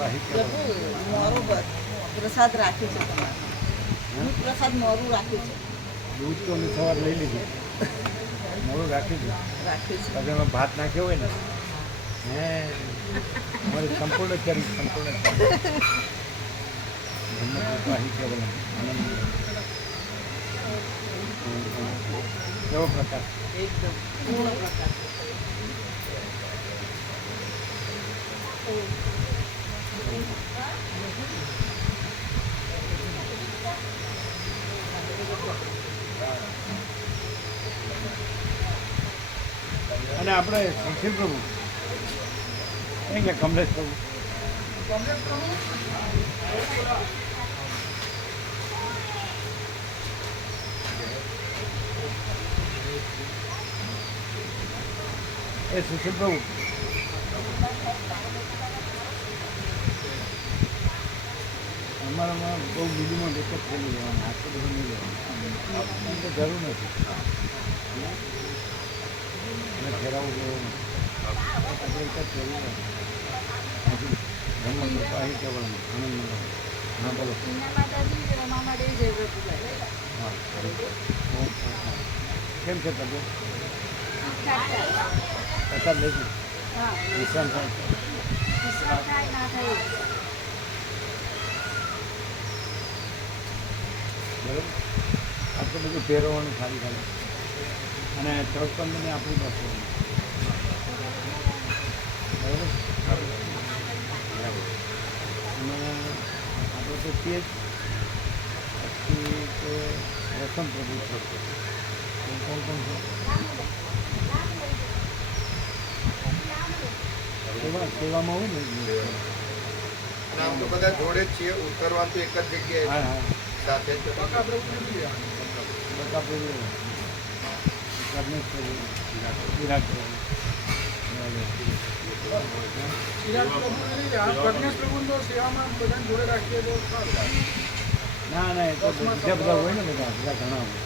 મોરું પ્રસાદ રાખ્યું છે તમારે. દૂધ પ્રસાદ મોરું રાખ્યું છે. દૂધ તો મેં સવાર લઈ લીધું, મોડું રાખ્યું છે. તમે એમાં ભાત નાખ્યો હોય ને, હે અમારી સંપૂર્ણ ચરી સંપૂર્ણ કેવો પ્રકાર એકદમ પૂર્ણ પ્રકાશ. અને આપણે સુશીલ પ્રભુ એમ કે કમલેશ પ્રભુ એ સુશીલ પ્રભુ અમારામાં બહુ બીજુમાં દિક્કત થયેલી લેવાનું આટલું બધું નહીં લેવાનું તો જરૂર નથી અને ફેરાવું જોઈએ આપણે એક જ જરૂર નથી ધર્મ કૃપા કેવળ આનંદ હા બોલો હા કેમ છે તબિયત પ્રસાદ લઈશું વિશ્રામ થાય બરાબર આટલું બધું પહેરવાનું ખાલી ખાલી અને 14-15 આપણી પાસે બરાબર અને આપણે તો તે જ પછી કે રસમ પ્રભુ છે કોણ છે સેવામાં હોય ને આમ તો બધા જોડે જ છીએ, ઉતરવાનું તો એક જ જગ્યાએ હા હા સાથે જ બકા પ્રભુ વિરાટ પ્રભુ ના ના એ તો બીજા બધા હોય ને બધા ઘણા હોય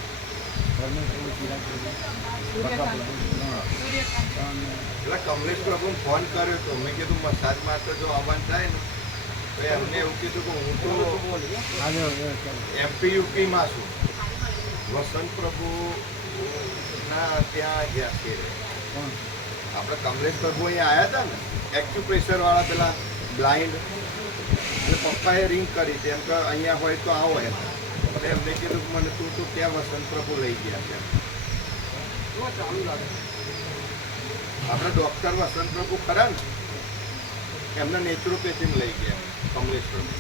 ધર્મેશ પ્રભુ વિરાટ પ્રભુ બકા પ્રભુ એટલે કમલેશ પ્રભુ ફોન કર્યો હતો, મેં કીધું મસાજ માટે જો આવવાનું થાય ને તો એમને એવું કીધું કે હું તો MP UPમાં છું, વસંત પ્રભુ ના ત્યાં ગયા છે. આપણે કમલેશ પ્રભુ અહીંયા આવ્યા હતા ને એક્યુપ્રેશર વાળા પેલા બ્લાઇન્ડ, એટલે પપ્પાએ રિંગ કરી હતી એમ કે અહીંયા હોય તો આવો એમ, એટલે એમને કીધું કે મને તું ત્યાં વસંત પ્રભુ લઈ ગયા છે. આપણે ડૉક્ટર વસંત પ્રભુ ખરા ને એમને નેચરોપેથીમાં લઈ ગયા કમલેશ પ્રભુ.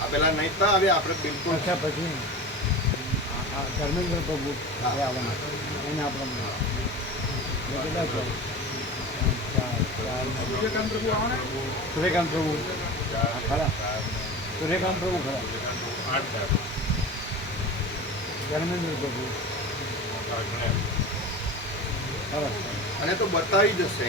આ પેલા નહીં તો આવે આપણે બિલકુલ પછી ધર્મેન્દ્ર પ્રભુ આવવાના એને આપણે સૂર્યકાંત પ્રભુ ખરા, સૂર્યકાંત પ્રભુ ખરા, ધર્મેન્દ્ર પ્રભુ અને તો બતાવી જશે.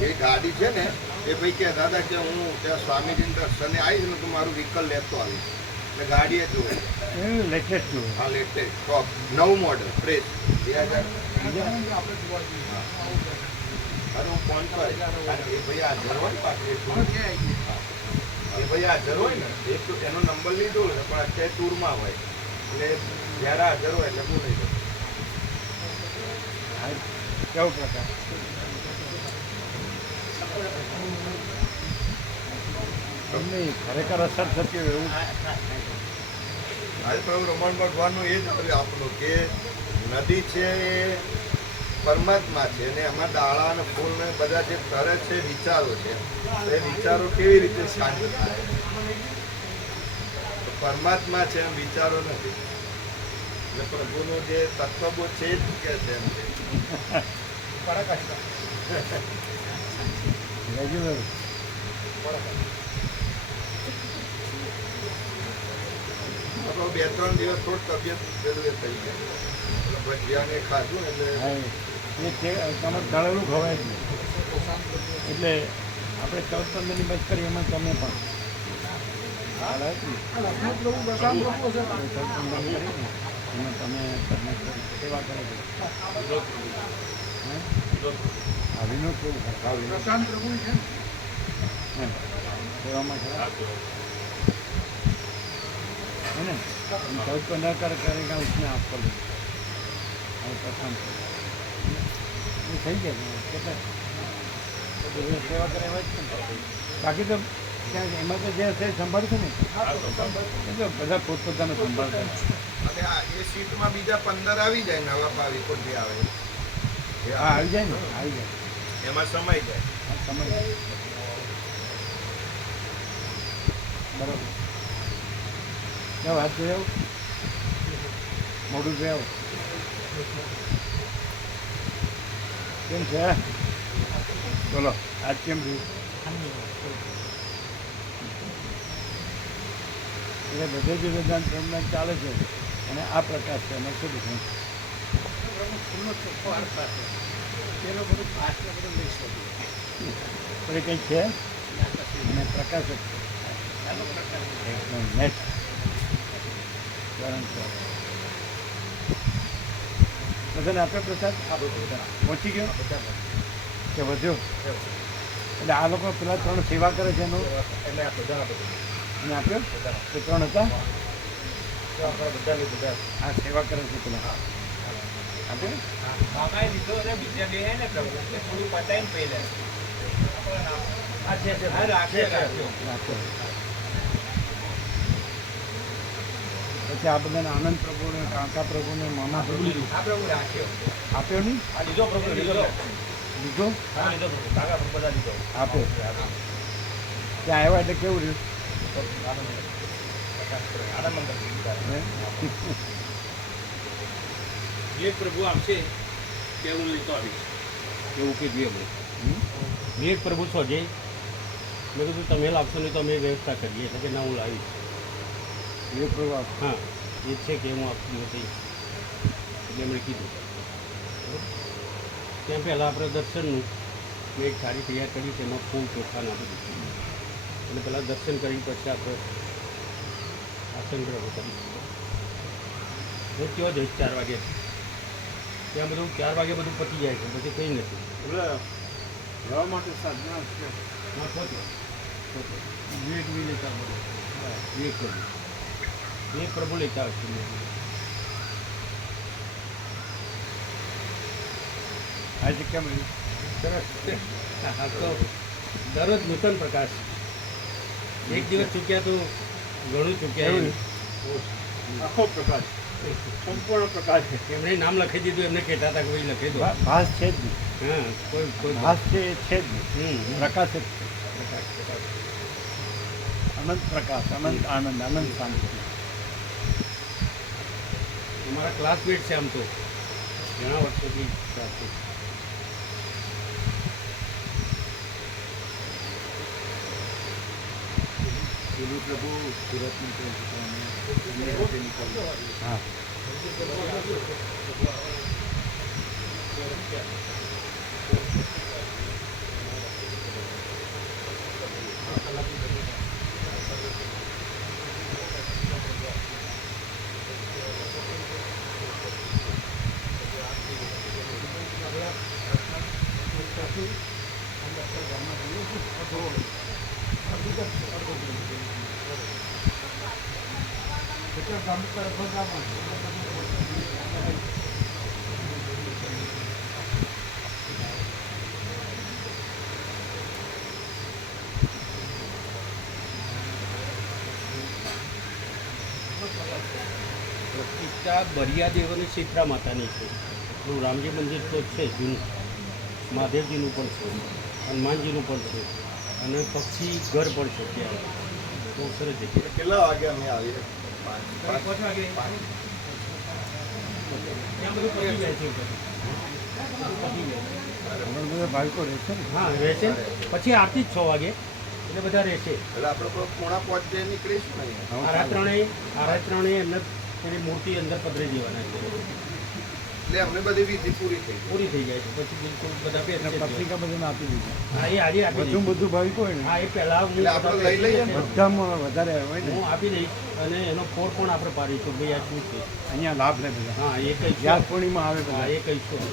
જે ગાડી છે ને એ ભાઈ કહેતા હતા કે હું ત્યાં સ્વામીજીને દર્શને આવીશ ને તો મારું વ્હીકલ લેતો આવીશ, એટલે ગાડી જ જોવે લેટેસ્ટ જોવે. હા લેટેસ્ટ ટોપ નવું મોડલ ફ્રેશ 2000. અરે હું ફોન કરે કારણ એ ભાઈ હાજર હોય ને પાછું એ ભાઈ હાજર હોય ને એક તો એનો નંબર લીધો ને પણ અત્યારે ટૂરમાં હોય એટલે જ્યારે હાજર હોય એટલે હું લઈ જાઉં. કેવો પ્રકાર તમને ખરેખર અસર થતી હોય એવું આજે પ્રભુ રમણ ભગવાનનું એ જ આપણું કે નદી છે એ પરમાત્મા છે અને એમાં દાણા અને ફૂલ ને બધા જે તરે છે વિચારો છે, એ વિચારો કેવી રીતે શાંત થાય? તો પરમાત્મા છે એમ વિચારો નથી, એટલે પ્રભુનું જે તત્વબોધ છે એ જ કે છે એમ છે રેગ્યુલર આપણો 2-3 દિવસ થોડી તબિયત પેલું એ થઈ જાય એટલે ભજીયાને ખાધું ને એટલે એ તમારે તળેલું ખવાય જ નહીં, એટલે આપણે 14-15ની બસ કરી એમાં તમે પણ એમાં તમે સેવા કરો છો. વિનોદ પ્રભુ પ્રશાંત પ્રભુ છે એમ સેવામાં ખરા है ना चौथ को न कर करेगा उसमें आपको प्रथम થઈ ગયા કેટલા સેવા કરે એવા જ છે બાકી તો ત્યાં એમાં તો જે હશે સંભાળશે ને એટલે બધા પોતપોતાનો સંભાળતા અને એ સીટમાં બીજા 15 આવી જાય નવા ભાવિકો જે આવે હા આવી જાય ને આવી જાય એમાં સમય જાય સમય બરાબર क्या बात है मोड़ू से आओ केम છે બોલો આજ કેમ રહ્યું એટલે બધે જ વેદાંત પ્રમાણ ચાલે છે અને આ પ્રકાશ છે એમાં શું બધું પણ કંઈક છે અને પ્રકાશ જ એકદમ નેટ બધાને આપ્યો પ્રસાદ પહોંચી ગયો કે વધ્યો એટલે આ લોકો પેલા 3 સેવા કરે છે એનું એટલે એને આપ્યો એ 3 હતા આ સેવા કરે છે પેલા આપ્યો લીધો અને બીજા બે હે ને પ્રભુ થોડું પતાઈને પહેલા રાખ્યો પછી આ બધાને આનંદ પ્રભુને કાકા પ્રભુને મામા પ્રભુ આ પ્રભુ રાખ્યો આપ્યો નહીં આ લીધો પ્રભુ લીધો લીધો હા લીધો પ્રભુ કાકા પ્રભુ બધા લીધો આપ્યો ત્યાં આવ્યા એટલે કેવું રહ્યું એક પ્રભુ આવશે કે હું લીધો આવીશ એવું કીધું એમણે એક પ્રભુ શોધે મેં કીધું તમે લાવશો નહીં તો અમે વ્યવસ્થા કરીએ એટલે કે ના હું લાવીશ એ પ્રભુ હા એ છે કે હું આપતું નથી એટલે એમણે કીધું ત્યાં પહેલાં આપણે દર્શનનું મેં એક થાળી તૈયાર કરી તેમાં ફૂલ ચોખા નાખી દીધું એટલે પહેલાં દર્શન કરી પછી આપણે આસન ગ્રહણ કરીશું હું ત્યાં જઈશ 4 વાગે ત્યાં બધું 4 વાગે બધું પતી જાય છે પછી કંઈ નથી રહેવા માટે સાધના છે હા પહોંચો વિવેક બી લેતા બધું વિવેક પ્રભુ લેતા આવશે આજે કેમ રહ્યું સરસ હા તો દરરોજ નૂતન પ્રકાશ એક દિવસ ચૂક્યા તો ઘણું ચૂક્યા એવું આખો પ્રકાશ સંપૂર્ણ પ્રકાશ છે એમણે નામ લખી દીધું એમને કહેતા હતા કોઈ લખી દો ભાસ છે જ નહીં હા કોઈ ભાસ છે એ છે જ નહીં હમ પ્રકાશ જ છે અનંત પ્રકાશ અનંત આનંદ અનંત શાંતિ અમારા ક્લાસમેટ છે આમ તો ઘણા વર્ષોથી સાથે પ્રભુ સુરતની હા પ્રતિષ્ઠા બરિયાદેવ અને શીતળા માતાની છે આપણું રામજી મંદિર તો છે જૂનું મહાદેવજીનું પણ છે હનુમાનજીનું પણ છે અને પક્ષી ઘર પણ છે ત્યાં બહુ સરસ જગ્યા કેટલા વાગે અમે આવીએ 5 વાગે ત્યાં બધું પતી જાય છે પતી જાય અમારા બધા ભાવિકો રહેશે ને હા રહેશે પછી આરતી જ 6 વાગે એટલે બધા રહેશે એટલે આપણે 4:45 જે નીકળીશું ને આરા ત્રણે એમને એની મૂર્તિ અંદર પધરાઈ દેવાના છે એટલે અમને બધી વિધિ પૂરી થઈ ગઈ પૂરી થઈ જાય છે પછી બિલકુલ બધા બેસશે જ. પત્રિકા બધાને આપી દીધી હા એ આજે આપી બધું દઈશ. બધું ભાવિકો હોય ને હા એ પહેલાં હું એટલે આપણે લઈ લઈએ ને. બધામાં વધારે હોય ને હું આપી દઈશ અને એનો ફોર પણ આપણે પાડીશું ભાઈ આ શું છે અહીંયા લાભ લે બધા હા એ કહીશું વ્યાસ પૂર્ણિમા આવે હા બધા એ કહીશું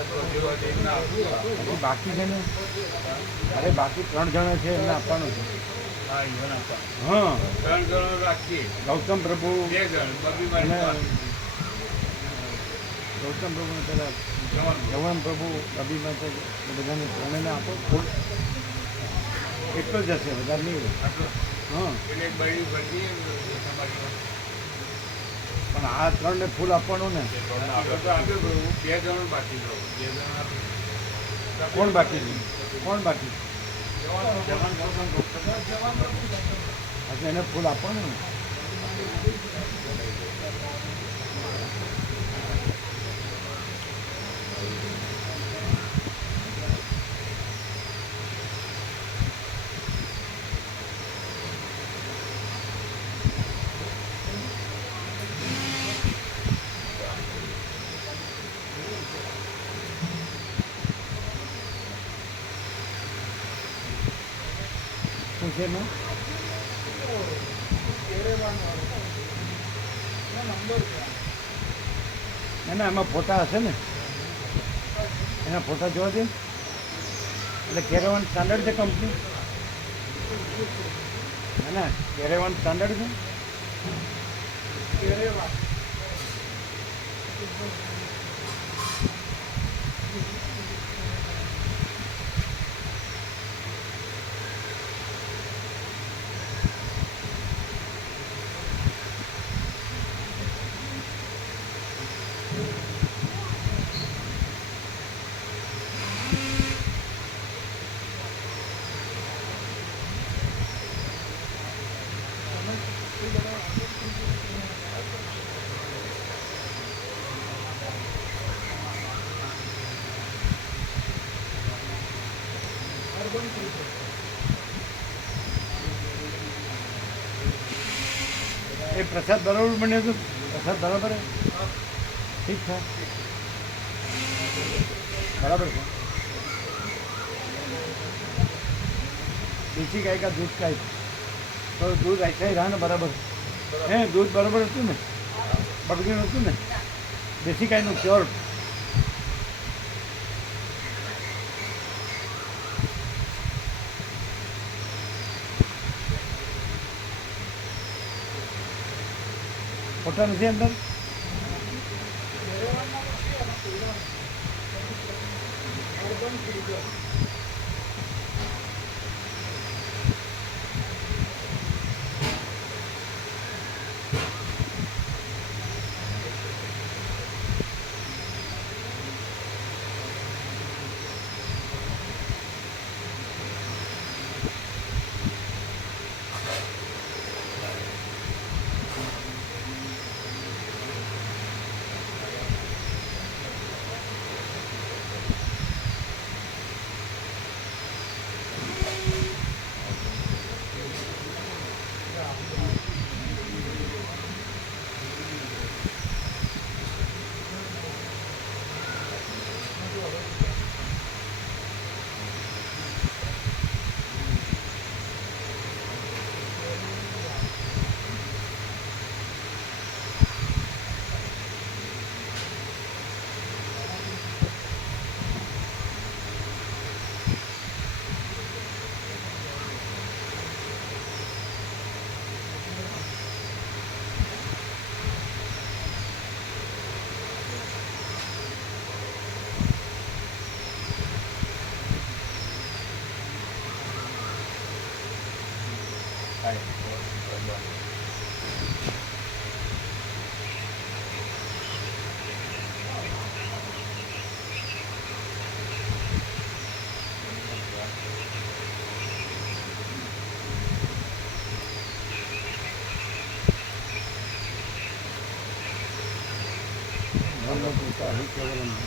હજી બાકી છે ને, અરે બાકી 3 જણા છે એમને આપવાનું છે. હા, ગૌતમ પ્રભુ અને ગૌતમ પ્રભુ ને પેલા જવાન પ્રભુ અભિમાં છે એ બધાને ત્રણેયને આપો. ફૂલ એટલો જ હશે, વધારે નહીં હોય. હા, પણ આ 3ને ફૂલ આપવાનું ને. કોણ બાકી છે? કોણ બાકી? એટલે એને ફૂલ આપવાનું ને. શું છે એમાં? ના, એમાં ફોટા હશે ને, એના ફોટા જોવા દે. એટલે કેરેવાન સ્ટાન્ડર્ડ છે કંપની? ના, કેરેવાન સ્ટાન્ડર્ડ છે. એ પ્રસાદ બરાબર બન્યો હતો? પ્રસાદ બરાબર ઠીક છે, બરાબર છે. દેશી ગાય કા દૂધ કાય તો દૂધ ऐसा ही रहा ને બરાબર? હે, દૂધ બરાબર હતું ને? બગડ્યું હતું ને? દેશી ગાયનું પ્યોર. ફોટા નથી અંદર?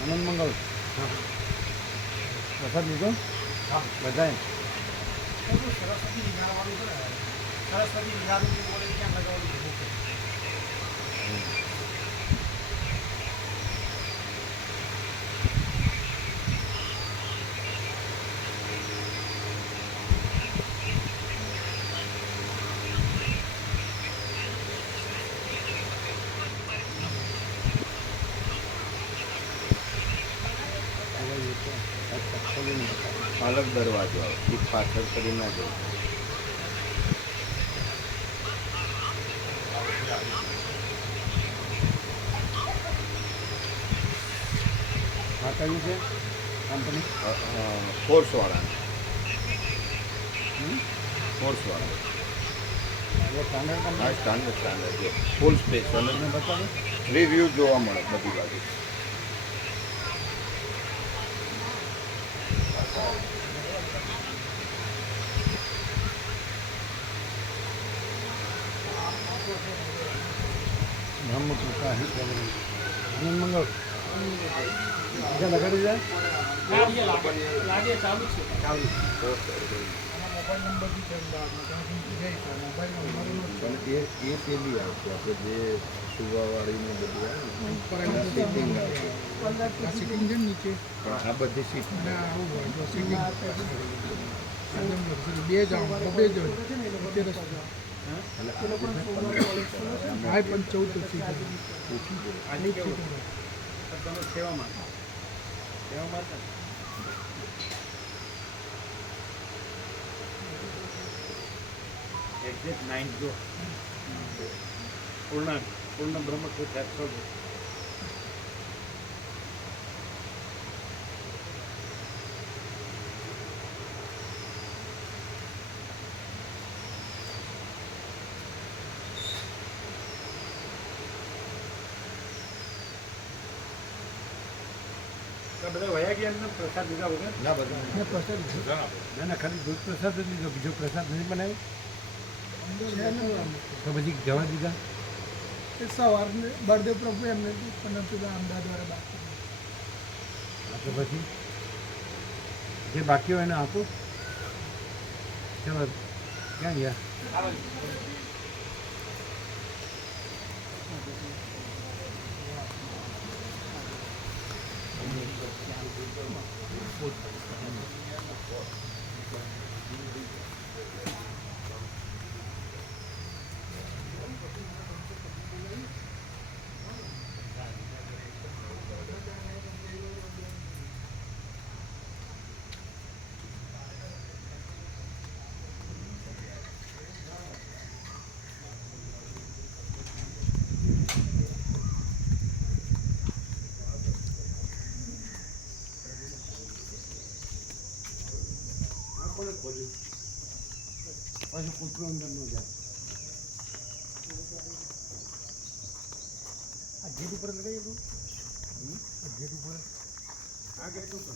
આનંદ મંગળ પ્રસાદ લીધો બધાએ? અચ્છા ખોલીને બતાવો. અલગ દરવાજો આવે એ પાછળ કરી ના જાય. આ કયું છે કંપની? ફોર્સવાળા. ફોર્સવાળા. એ સ્ટાન્ડર્ડ હા કંપની સ્ટાન્ડર્ડ જો ફૂલ સ્પેસ અને તમને બતાવો. રિવ્યૂ જોવા મળે બધી બાજુ. બ્રહ્મકૃપા હિત આનંદ મંગળ બીજા લગાડી જાય લાગે ચાલુ છે. ચાલુ. પણ એ પેલી આવશે આપણે જે સુવાવાળીને બધું આવે ને સીટિંગ આવશે. પણ આ બધી સીટ આજે કેવું તમે સેવામાં સેવામાં હતા ને? એક્ઝેક્ટ 9 જો પૂર્ણ બ્રહ્મકૃત છો. બધા વયા ગયા ને પ્રસાદ લીધા વગર? ના બધા ના ના ખાલી દૂધ પ્રસાદ જ લીધો, બીજો પ્રસાદ નથી બનાવ્યો તો પછી જવા દીધા. સવારને બળદેવ પ્રભુ એમને પણ પેલા અમદાવાદ દ્વારા બાકી તો પછી જે બાકી હોય એને આપો. ચાલો ક્યાં ગયા? પછી કૂતરું અંદર ન જાય. આ ગેટ ઉપર લગાવી દઉં. ગેટ ઉપર આ ગેટ ઉપર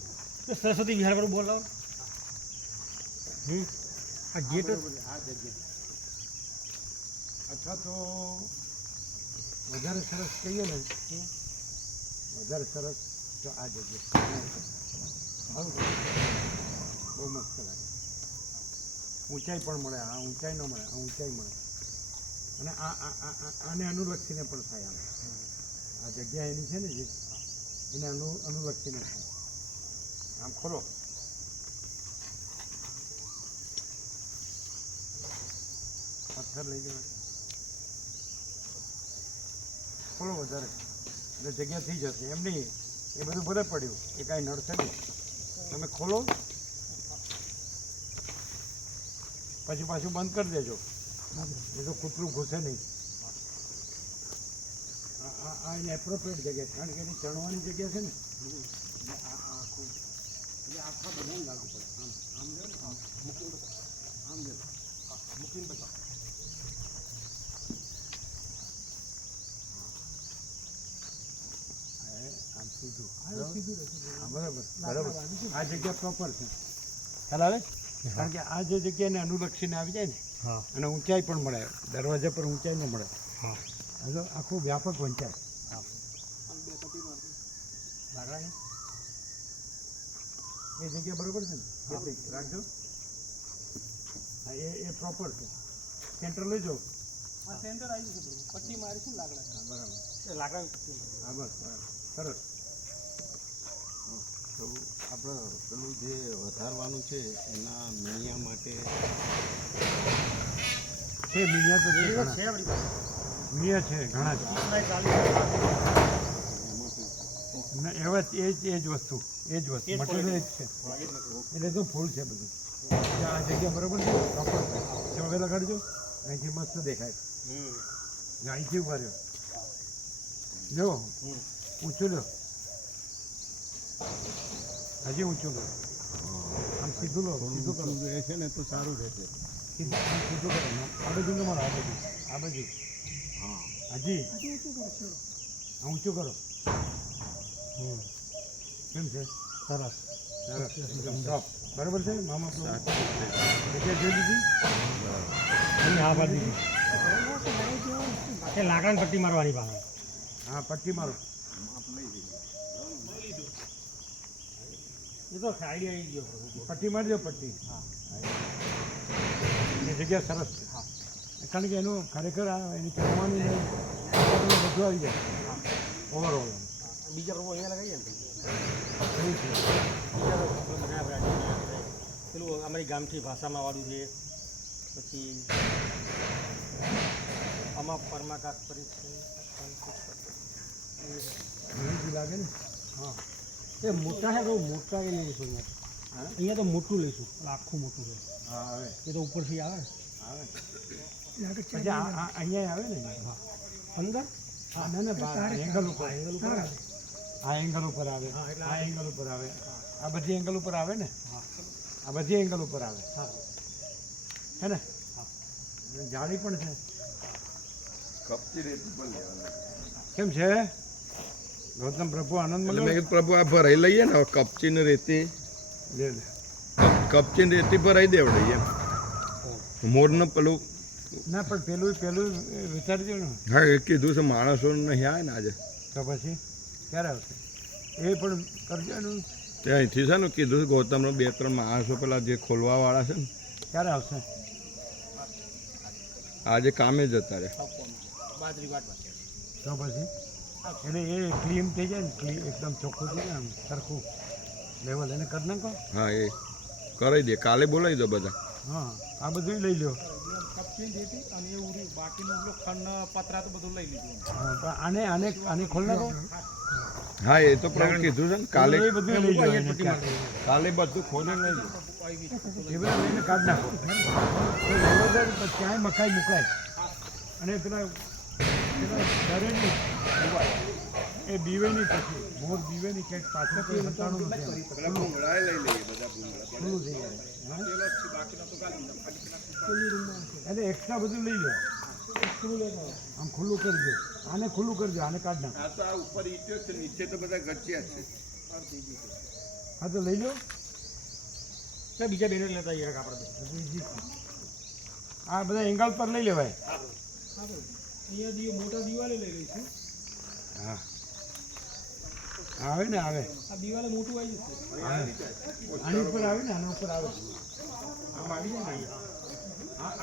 સરસ્વતી વિહાર પર બોલાવો. આ ગેટ આ જગ્યા અથવા તો વધારે સરસ કહીએ ને વધારે સરસ તો આ જગ્યા બહુ મસ્ત લાગે. ઊંચાઈ પણ મળે. આ ઊંચાઈ ન મળે, આ ઊંચાઈ મળે અને આને અનુલક્ષીને પણ થાય. આમ આ જગ્યા એની છે ને જે એને અનુલક્ષીને થાય. આમ ખોલો. પથ્થર લઈ જવા ખોલો વધારે એટલે જગ્યા થઈ જશે. એમ નહીં એ બધું ભલે પડ્યું એ કાંઈ નડશે નહીં. તમે ખોલો પછી પાછું બંધ કરી દેજો. એ તો કૂતરું ઘૂસે નહીં. આ એની એપ્રોપ્રિએટ જગ્યા કારણ કે એની ચણવાની જગ્યા છે ને આ આખું એટલે આખા બધાને લાગુ પડે. આમ જો ને આમ મૂકીને બતાવો. આમ જો મૂકીને બતાવો. આમ સીધું બરાબર બરાબર. આ જગ્યા પ્રોપર છે. ખ્યાલ આવે? કારણ કે આ જે જગ્યાને અનુલક્ષીને આવી જાય ને અને ઊંચાઈ પણ મળે. દરવાજા પર ઊંચાઈ ન મળે. આખું વ્યાપક વંચાય. એ જગ્યા બરોબર છે ને એટલી રાખજો. હા એ પ્રોપર છે. સેન્ટર લઈ જાઓ. આ સેન્ટર આવી જશે પટ્ટી મારીશું લાકડા બરાબર. લાકડા હા બસ સરસ. તો આપણે પેલું જે વધારવાનું છે એના મીણિયા માટે છે મીડિયા તો છે ઘણા. મીડિયા છે ઘણા છે. એમાંથી ને એવા જ એ જ વસ્તુ મટીરિયલ એ જ છે એટલે તો ફૂલ છે બધું. આ જગ્યા બરાબર છે પ્રોપર છે વગર લગાડજો અહીંથી મસ્ત દેખાય. અહીંથી ઉભા રહ્યો જો ઊંચું લો હજી ઊંચું લો આમ સીધું લો સીધું કરો એ છે ને તો સારું રહેશે. સીધું આમ સીધું કરો આ બાજુ તમારે આ બાજુ હા હજી આ ઊંચું કરો. કેમ છે સરસ સરસ એકદમ ટોપ બરાબર છે મામા જગ્યા જોઈ લીધી હા પાડી દીધી એ લાકડાની પટ્ટી મારવાની પાસે હા પટ્ટી મારો એ તો આઈડિયા આવી ગયો પટ્ટી મારી દો પટ્ટી હા એ જગ્યા સરસ છે હા કારણ કે એનું ખરેખર એની કરવાની બધું આવી જાય ઓવરઓલ બીજા લોકો અહીંયા લગાવીએ ને પેલું અમારી ગામથી ભાષામાં વાળું છે પછી આમાં પરમાકાશ પરિચય લાગે ને હા એ મોટા છે તો મોટા કે લઈશું અહીંયા તો મોટું લઈશું આખું મોટું છે હા આવે એ તો ઉપરથી આવે આવે પછી અહીંયા આવે ને હા અંદર હા ના ના એંગલ ઉપર આવે આ એંગલ ઉપર આવે આ એંગલ ઉપર આવે આ બધી એંગલ ઉપર આવે ને આ બધી એંગલ ઉપર આવે હે ને જાળી પણ છે કપચી રેતી પણ લેવાના. કેમ છે ગૌતમ પ્રભુ આનંદ એટલે મંગળ મેં કીધું પ્રભુ આ ભરાઈ લઈએ ને કપચી ને રેતી લે લે કપચી ને રેતી ભરાઈ દેવડાઈએ મોરને પેલું ના પણ પેલું વિચારજો ને હા એ કીધું છે માણસો નહીં આવે ને આજે તો પછી ક્યારે આવશે એ પણ કરજો એનું તે અહીંથી છે ને કીધું છે ગૌતમનો 2-3 માણસો પેલા જે ખોલવા વાળા છે ને ક્યારે આવશે આજે કામે જતા રહે તો પછી એટલે એ ક્લીન થઈ જાય ને એકદમ ચોખ્ખું થઈ જાય આમ સરખું લેવલ એને કરી નાખો હા એ કરાવી દે કાલે બોલાવી દો બધા હા આ બધું લઈ લો હા પણ આને ખોલ નાખો હા એ તો પ્રભુ કીધું છે ને કાલે એ બધું લઈ લો એને કાલે બધું ખોલી લઈ લો એ બધા લઈને કાઢી નાખો ક્યાંય મકાઈ મુકાય અને પેલા ડરે નહીં એ બીવે નહીં પછી મોર બીવે નહીં ક્યાંક પાછળ કોઈ હટાણું નથી ખુલ્લું થઈ જાય એટલે એક્સ્ટ્રા બધું લઈ લો આમ ખુલ્લું કરજો આને ખુલ્લું કરજો આને કાઢ નાખો આ તો આ ઉપર ઈટો છે નીચે તો બધા ગચ્યા છે હા તો લઈ લો બીજા બેનર લેતા આવીએ આપણે આ બધા એંગલ પર લઈ લેવાય અહીંયા મોટા દિવાલે લઈ લઈશું. હા આવે ને આવે આ દિવાલે મોટું આવી જશે. આની ઉપર આવે ને આના ઉપર આવે આમ આવી જાય ને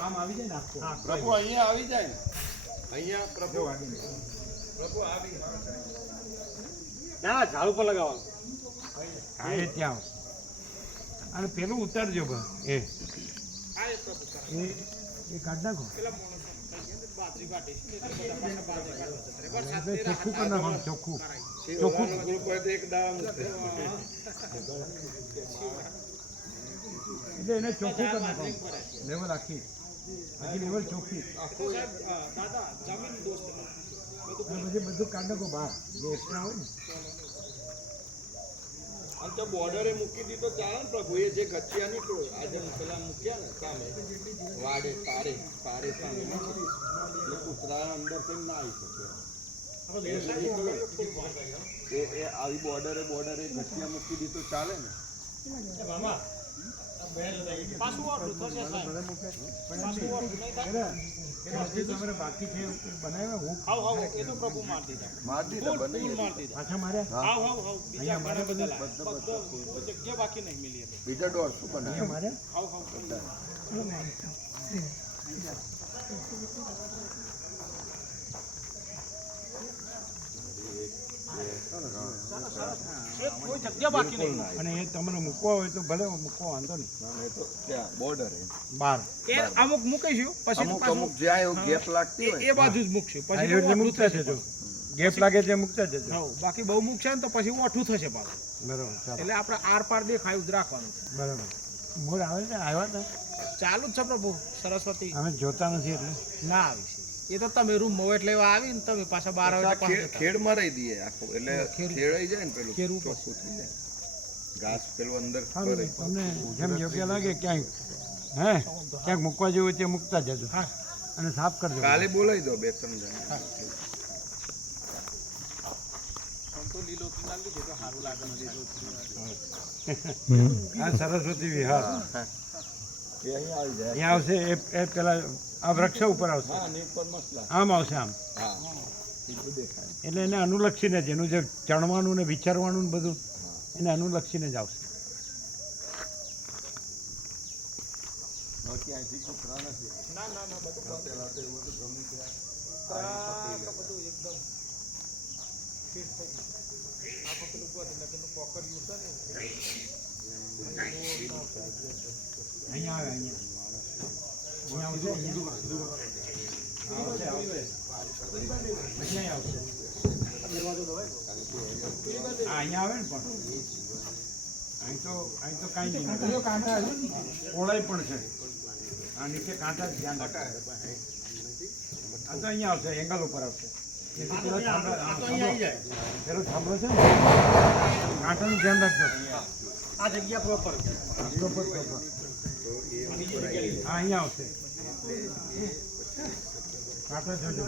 આમ આવી જાય ને આખો પ્રભુ અહીંયા આવી જાય ને અહીંયા પ્રભુ પ્રભુ આવી ના ઝાડ ઉપર લગાવવાનું હા એ ત્યાં અને પેલું ઉતારજો એ કાઢ નાખો ચોખ્ખું કરી નાખો ચોખ્ખું એક દામ એટલે એને ચોખ્ખું કરી નાખો લેવલ આખી લેવલ ચોખ્ખી પછી બધું કાઢ નાખો બહાર જે એક્સ્ટ્રા હોય ને તો બોર્ડરે મૂકી દીધો ચાલે ને પ્રભુ એ જે ગચ્યા નીકળ્યો આજે પેલા મૂક્યા ને સામે વાડે પારે સામે એટલે કૂતરા અંદર થી ના આવી શકે એ આવી બોર્ડરે ગચ્યા મૂકી દીધો ચાલે ને તમારે બાકી છે બનાવ્યા હું માર દીધા પાછા માર્યા અહીંયા મારે બધું બીજા ડોર શું બનાવ્યા માર્યા અને એ તમને મૂકવા હોય તો ભલે મૂકવા વાંધો નહીં તો ક્યાં બોર્ડરે બાર અમુક મૂકીશું પછી અમુક જ્યાં એવું ગેપ લાગતી હોય એ બાજુ જ મૂકશું આ રીતે મૂકતા છે જો ગેપ લાગે તે મૂકતા જજો. હા બાકી બહુ મૂકશે ને તો પછી ઓઠું થશે પાછું. બરાબર ચાલો એટલે આપણે આર પાર દેખાયું જ રાખવાનું. બરાબર. મોર આવે છે આવ્યા હતા ચાલુ જ છે પ્રભુ સરસ્વતી. અમે જોતા નથી એટલે ના આવી છે એ તો તમે રૂમ માં એટલે એવા આવીને તમે પાછા 12 વાગે પાછા જતા. ખેડ મરાઈ દઈએ આખો એટલે ખેડ. ખેડાઈ જાય ને પેલું ખેરું ચોખ્ખું થઈ જાય ઘાસ પેલું અંદર સારું ભરાય. તમને જેમ યોગ્ય લાગે ક્યાંક ક્યાંક મૂકવા જેવું હોય તે મૂકતા જજો. હા. અને સાફ કરજો. કાલે બોલાવી દો 2-3 જણા. આ સરસ્વતી વિહાર અહીંયા આવશે એ પેલા આ વૃક્ષ ઉપર આવશે આમ આવશે આમ એટલે એને અનુલક્ષીને જ એનું જે ચણવાનું ને વિચારવાનું ને બધું એને અનુલક્ષીને જ આવશે. અહીંયા આવે અહીંયા આવશે અહીંયા આવે ને પણ અહીં તો કાંઈ નહીં કાંટા ઓળાઈ પણ છે આ નીચે કાંટા જ ધ્યાન રાખે. આ તો અહીંયા આવશે એંગલ ઉપર આવશે. પેલો થાંભલો છે ને કાંટાનું ધ્યાન રાખજો. આ જગ્યા પ્રોપર હા અહીંયા આવશે કાંટા જોજો.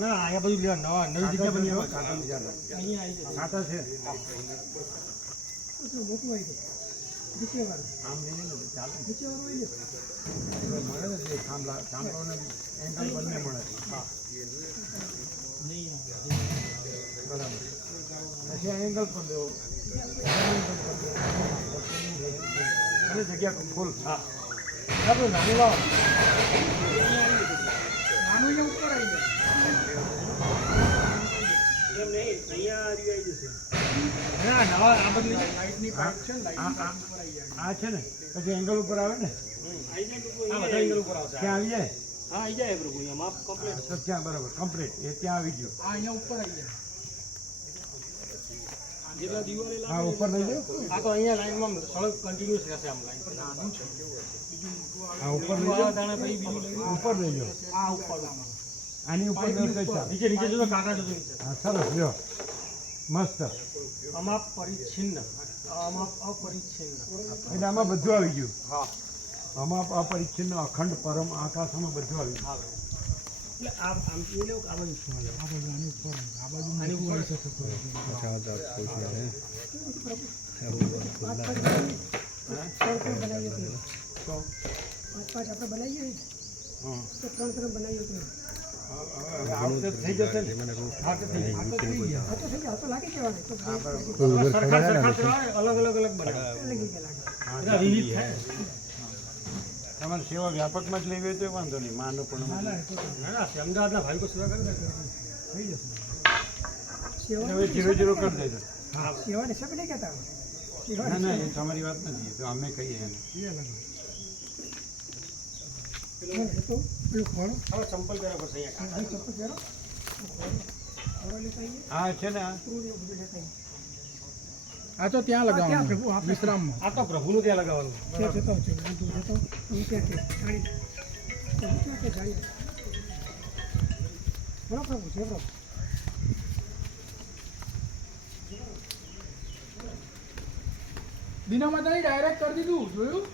ના અહીંયા બધું લેવા નવા નવી જગ્યા બની હવે કાંટાનું ધ્યાન રાખજો. અહીંયા આવી જાય. કાંટા છે મોટું આવી ગયું આમ લઈને ને ચાલે મળે ને જે થાંભલોને એંગલ બંને મળે. હા બરાબર. પછી આ એંગલ પર દેવો અને જગ્યા ફૂલ. હા બરાબર. નાનું લાવો નાનું જે ઉપર આવી જાય ના નવા આ બધી લાઇટની પાઇપ છે ને આ છે ને પછી એંગલ ઉપર આવે ને આ બધા એંગલ ઉપર આવશે. ત્યાં આવી જાય. હા આવી જાય પ્રભુ અહીંયા માપ કમ્પ્લીટ. તો ત્યાં બરાબર કમ્પ્લીટ એ ત્યાં આવી ગયું. આ અહીંયા ઉપર આવી જાય જેટલા દિવાલે હા ઉપર લઈ જાઓ. આ તો અહીંયા લાઈનમાં સળગ કન્ટિન્યુઅસ રહેશે આમ લાઈન. નાનું છે હા ઉપર લઈ જાઓ. ઉપર લઈ જાઓ. આ ઉપર આમાં આની ઉપર લઈ જાઓ. નીચે નીચે જો કાકા જો નીચે. હા સરસ લ્યો મસ્ત. અમાપ પરિચ્છિન્ન અમાપ અપરિચ્છિન્ન. એટલે આમાં બધું આવી ગયું. હા આમાં અપરિચ્છિન્ન અખંડ પરમ આકાશમાં બધું આવી ગયું. એટલે આ આમ એ લોકો આ બાજુ શું હાલે? આ બાજુ આની ઉપર આ બાજુ આની ઉપર છે પાંચ આપણે બનાવીએ હા તો 3 3 બનાવીએ તો હવે આ વખતે થઈ જશે ને. હા તો થઈ આ તો થઈ ગયા આ તો થઈ ગયા આ તો લાગી જવાને તો સરખા સરખા ચલાવે, અલગ અલગ અલગ બનાવે. લાગી ગયા લાગે બધા વિવિધ થાય. તમારે સેવા વ્યાપકમાં જ લેવી હોય તો વાંધો નહીં. માનો પણ ના ના એ તો ના ના અમદાવાદના ભાઈ કો સેવા કરે ને. થઈ જશે હવે જીરો જીરો કરી દેજો. સેવા ને સબ નહીં કહેતા સેવા ના ના એ તમારી વાત નથી. એ તો અમે કહીએ એમ. એ તો પેલું ખોળો હવે ચંપલ પહેરવા પડશે અહીંયા. આ ચપ્પલ પહેરો ખોળો લેતા આવીએ હા છે ને આ પૂરું ને બધું લેતા આવીએ આ તો ત્યાં ત્યાં પ્રભુ આપણે વિશ્રામમાં. આ તો પ્રભુનું ત્યાં લગાવવાનું. ત્યાં જતો છે હું જતો હું ત્યાં કે જાણી હું ત્યાં કે જાણી બરાબર પ્રભુ છે પ્રભુ દિના માતાની ડાયરેક્ટ કરી દીધું જોયું.